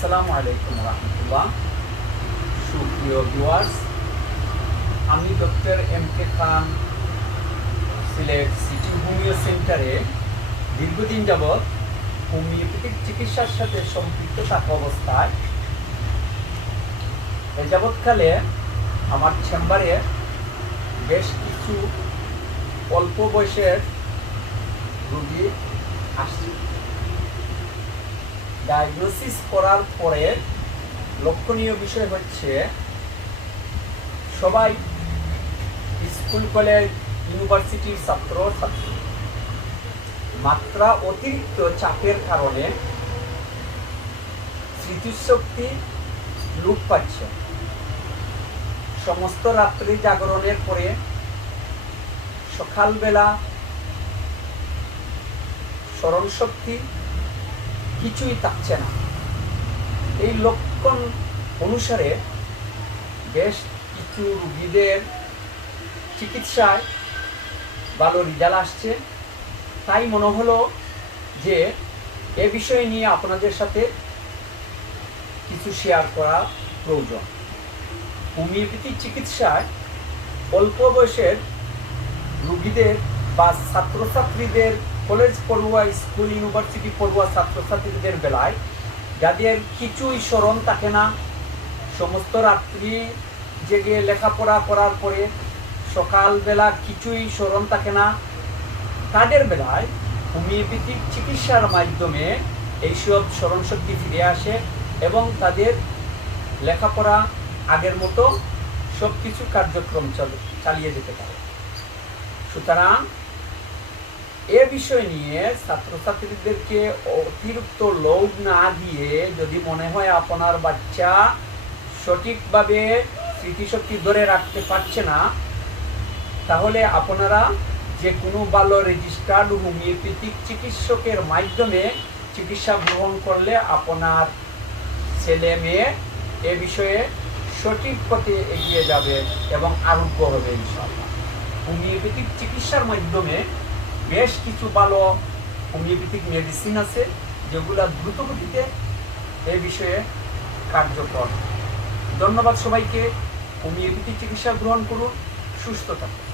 আসসালামু আলাইকুম রহমতুল্লাহ। সুপ্রিয় ভিউয়ার্স, আমি ডক্টর এম কে খান সিলেট সিটি হোমিও সেন্টারে দীর্ঘদিন যাবৎ হোমিওপ্যাথিক চিকিৎসার সাথে সম্পৃক্ত থাকা অবস্থায় এ যাবৎকালে আমার চেম্বারে বেশ কিছু অল্প বয়সের রোগী আসছে। ডায়াগনোসিস করার পরে লক্ষণীয় বিষয় হচ্ছে সবাই স্কুল কলেজ ইউনিভার্সিটির ছাত্র ছাত্রী। মাত্রা অতিরিক্ত চাপের কারণে স্মৃতিশক্তি লোপ পাচ্ছে। সমস্ত রাত্রি জাগরণের পরে সকালবেলা স্মরণশক্তি কিছুই থাকছে না। এই লক্ষণ অনুসারে বেশ কিছু রোগীদের চিকিৎসায় ভালো রেজাল্ট আসছে। তাই মনে হলো যে এ বিষয় নিয়ে আপনাদের সাথে কিছু শেয়ার করা প্রয়োজন। হোমিওপ্যাথি চিকিৎসায় অল্প বয়সের রোগীদের বা ছাত্রছাত্রীদের, কলেজ পড়ুয়া, স্কুল ইউনিভার্সিটি পড়ুয়া ছাত্রছাত্রীদের বেলায় যাদের কিছুই স্মরণ থাকে না, সমস্ত রাত্রি জেগে লেখাপড়া করার পরে সকালবেলা কিছুই স্মরণ থাকে না, তাদের বেলায় হোমিওপ্যাথিক চিকিৎসার মাধ্যমে এইসব স্মরণশক্তি ফিরে আসে এবং তাদের লেখাপড়া আগের মতো সব কিছু কার্যক্রম চালিয়ে যেতে পারে। সুতরাং এ বিষয় নিয়ে ছাত্রছাত্রীদেরকে অতিরিক্ত লোড না দিয়ে, যদি মনে হয় আপনার বাচ্চা সঠিকভাবে স্মৃতিশক্তি ধরে রাখতে পারছে না, তাহলে আপনারা যে কোনো ভালো রেজিস্টার্ড হোমিওপ্যাথিক চিকিৎসকের মাধ্যমে চিকিৎসা গ্রহণ করলে আপনার ছেলে মেয়ে এ বিষয়ে সঠিক পথে এগিয়ে যাবে এবং আরোগ্য হবে ইনশাআল্লাহ। হোমিওপ্যাথিক চিকিৎসার মাধ্যমে বেশ কিছু ভালো হোমিওপ্যাথিক মেডিসিন আছে যেগুলো দ্রুতগতিতে এ বিষয়ে কার্যকর। ধন্যবাদ সবাইকে। হোমিওপ্যাথিক চিকিৎসা গ্রহণ করুন, সুস্থ থাকুন।